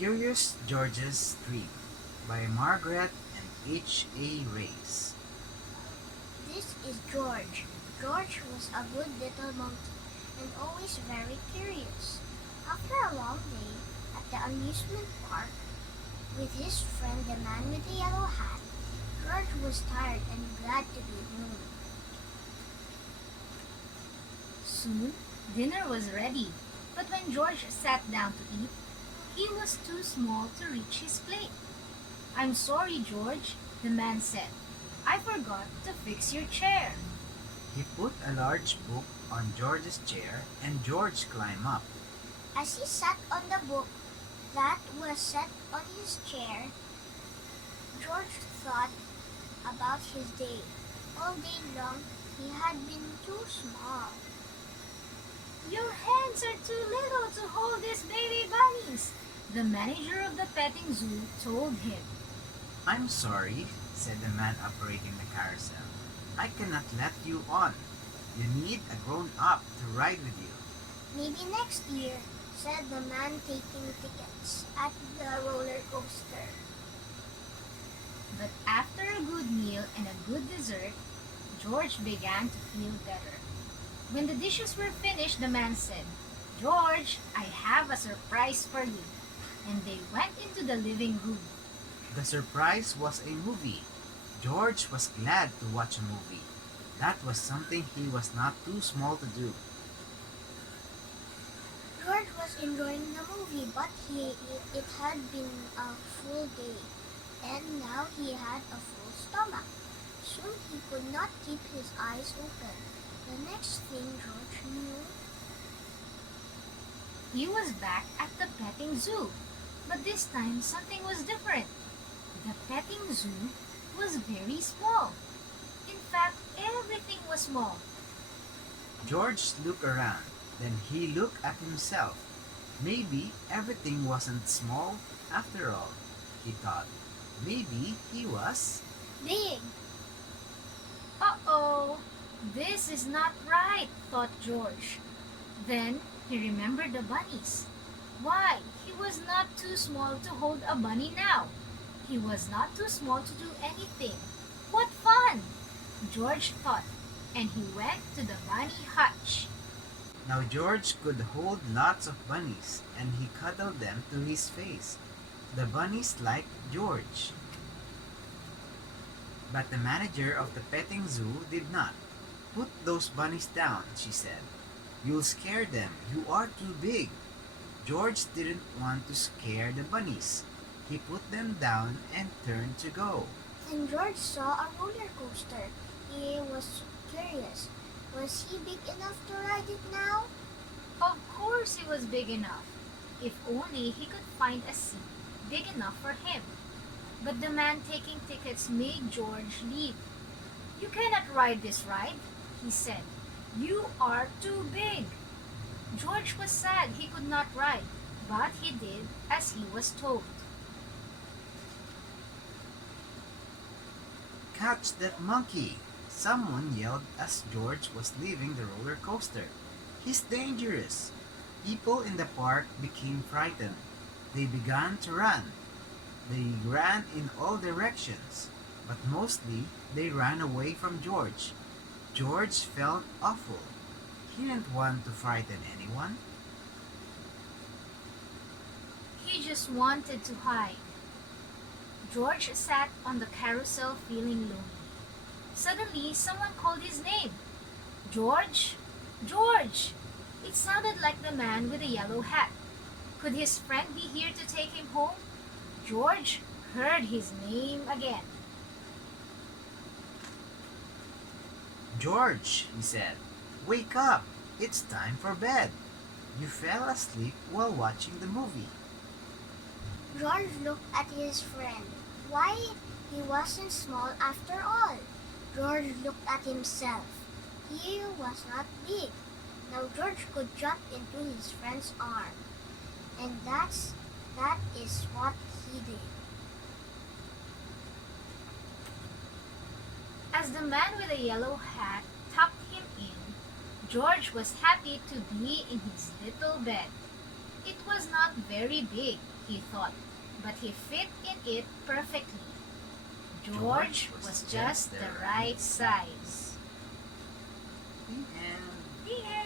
Curious George's Dream by Margaret and H.A. Race. This is George. George was a good little monkey and always very curious. After a long day at the amusement park with his friend the man with the yellow hat, George was tired and glad to be home. Soon, dinner was ready, but when George sat down to eat, he was too small to reach his plate. "I'm sorry, George," the man said. "I forgot to fix your chair." He put a large book on George's chair and George climbed up. As he sat on the book that was set on his chair, George thought about his day. All day long he had been too small. "Your hands are too little to hold these baby bunnies," the manager of the petting zoo told him. "I'm sorry," said the man operating the carousel. "I cannot let you on. You need a grown-up to ride with you." Maybe next year, said the man taking tickets at the roller coaster. But after a good meal and a good dessert, George began to feel better. When the dishes were finished, the man said, "George, I have a surprise for you." And they went into the living room. The surprise was a movie. George was glad to watch a movie. That was something he was not too small to do. George was enjoying the movie, but it had been a full day, and now he had a full stomach. Soon he could not keep his eyes open. The next thing George knew, He was back at the petting zoo, but this time something was different. The petting zoo was very small. In fact, everything was small. George looked around. Then he looked at himself. Maybe everything wasn't small after all, he thought. Maybe he was. big. Uh-oh, this is not right, thought George. Then he remembered the bunnies. Why, he was not too small to hold a bunny now. He was not too small to do anything. What fun! George thought, and he went to the bunny hutch. Now George could hold lots of bunnies, and he cuddled them to his face. The bunnies liked George. But the manager of the petting zoo did not. "Put those bunnies down," she said. "You'll scare them. You are too big." George didn't want to scare the bunnies. He put them down and turned to go. Then George saw a roller coaster. He was curious. Was he big enough to ride it now? Of course he was big enough, if only he could find a seat big enough for him. But the man taking tickets made George leave. "You cannot ride this ride," he said. "You are too big." George was sad he could not ride, but he did as he was told. "Catch that monkey!" Someone yelled as George was leaving the roller coaster. "He's dangerous!" People in the park became frightened. They began to run. They ran in all directions, but mostly they ran away from George. George felt awful. He didn't want to frighten anyone. He just wanted to hide. George sat on the carousel feeling lonely. Suddenly, someone called his name. "George? George!" It sounded like the man with the yellow hat. Could his friend be here to take him home? George heard his name again. "George," he said, "wake up. It's time for bed. You fell asleep while watching the movie." George looked at his friend. Why, he wasn't small after all. George looked at himself. He was not big. Now George could jump into his friend's arm. And that is what he did. As the man with the yellow hat tucked him in, George was happy to be in his little bed. It was not very big, he thought, but he fit in it perfectly. George was just the right size. The end. The end.